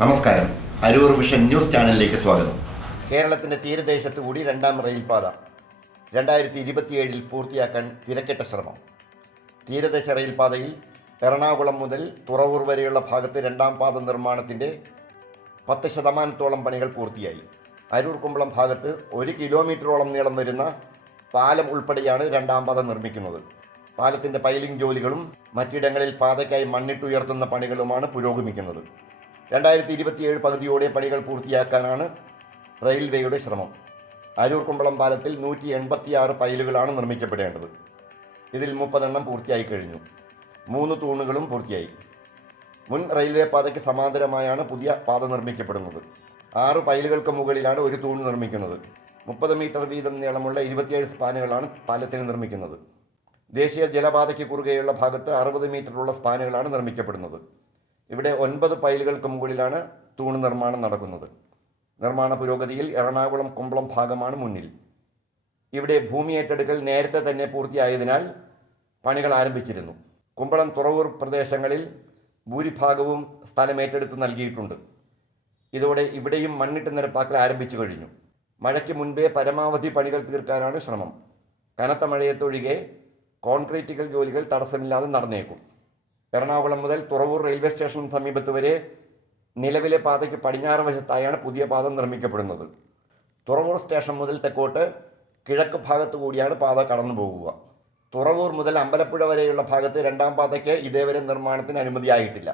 നമസ്കാരം. Aroor vision news ചാനലിലേക്ക് സ്വാഗതം. കേരളത്തിന്റെ തീരദേശത്ത് കൂടി രണ്ടാം റെയിൽപാത. രണ്ടായിരത്തി ഇരുപത്തിയേഴിൽ പൂർത്തിയാക്കാൻ തിരക്കിട്ട ശ്രമം. തീരദേശ റെയിൽപാതയിൽ എറണാകുളം മുതൽ തുറവൂർ വരെയുള്ള ഭാഗത്ത് രണ്ടാം പാത നിർമ്മാണത്തിന്റെ പത്ത് ശതമാനത്തോളം പണികൾ പൂർത്തിയായി. അരൂർ കുമ്പളം ഭാഗത്ത് ഒരു കിലോമീറ്ററോളം നീളം വരുന്ന പാലം ഉൾപ്പെടെയാണ് രണ്ടാം പാത നിർമ്മിക്കുന്നത്. പാലത്തിന്റെ പൈലിംഗ് ജോലികളും മറ്റിടങ്ങളിൽ പാതയ്ക്കായി മണ്ണിട്ടുയർത്തുന്ന പണികളുമാണ് പുരോഗമിക്കുന്നത്. രണ്ടായിരത്തി ഇരുപത്തിയേഴ് പകുതിയോടെ പണികൾ പൂർത്തിയാക്കാനാണ് റെയിൽവേയുടെ ശ്രമം. അരൂർ കുമ്പളം പാലത്തിൽ നൂറ്റി എൺപത്തിയാറ് പൈലുകളാണ് നിർമ്മിക്കപ്പെടേണ്ടത്. ഇതിൽ മുപ്പതെണ്ണം പൂർത്തിയായി കഴിഞ്ഞു. മൂന്ന് തൂണുകളും പൂർത്തിയായി. മുൻ റെയിൽവേ പാതയ്ക്ക് സമാന്തരമായാണ് പുതിയ പാത നിർമ്മിക്കപ്പെടുന്നത്. ആറ് പൈലുകൾക്ക് മുകളിലാണ് ഒരു തൂൺ നിർമ്മിക്കുന്നത്. മുപ്പത് മീറ്റർ വീതം നീളമുള്ള ഇരുപത്തിയേഴ് സ്പാനുകളാണ് പാലത്തിന് നിർമ്മിക്കുന്നത്. ദേശീയ ജലപാതയ്ക്ക് കുറുകെയുള്ള ഭാഗത്ത് അറുപത് മീറ്ററുള്ള സ്പാനുകളാണ് നിർമ്മിക്കപ്പെടുന്നത്. ഇവിടെ ഒൻപത് പൈലുകൾക്ക് മുകളിലാണ് തൂണ് നിർമ്മാണം നടക്കുന്നത്. നിർമ്മാണ പുരോഗതിയിൽ എറണാകുളം കുമ്പളം ഭാഗമാണ് മുന്നിൽ. ഇവിടെ ഭൂമി ഏറ്റെടുക്കൽ നേരത്തെ തന്നെ പൂർത്തിയായതിനാൽ പണികൾ ആരംഭിച്ചിരുന്നു. കുമ്പളം തുറവൂർ പ്രദേശങ്ങളിൽ ഭൂരിഭാഗവും സ്ഥലം ഏറ്റെടുത്ത് നൽകിയിട്ടുണ്ട്. ഇതോടെ ഇവിടെയും മണ്ണിട്ട് നിരപ്പാക്കൽ ആരംഭിച്ചു കഴിഞ്ഞു. മഴയ്ക്ക് മുൻപേ പരമാവധി പണികൾ തീർക്കാനാണ് ശ്രമം. കനത്ത മഴയത്തൊഴികെ കോൺക്രീറ്റുകൾ ജോലികൾ തടസ്സമില്ലാതെ നടന്നേക്കും. എറണാകുളം മുതൽ തുറവൂർ റെയിൽവേ സ്റ്റേഷന് സമീപത്ത് വരെ നിലവിലെ പാതയ്ക്ക് പടിഞ്ഞാറ് വശത്തായാണ് പുതിയ പാത നിർമ്മിക്കപ്പെടുന്നത്. തുറവൂർ സ്റ്റേഷൻ മുതൽ തെക്കോട്ട് കിഴക്ക് ഭാഗത്തു കൂടിയാണ് പാത കടന്നു പോകുക. തുറവൂർ മുതൽ അമ്പലപ്പുഴ വരെയുള്ള ഭാഗത്ത് രണ്ടാം പാതയ്ക്ക് ഇതേവരെ നിർമ്മാണത്തിന് അനുമതിയായിട്ടില്ല.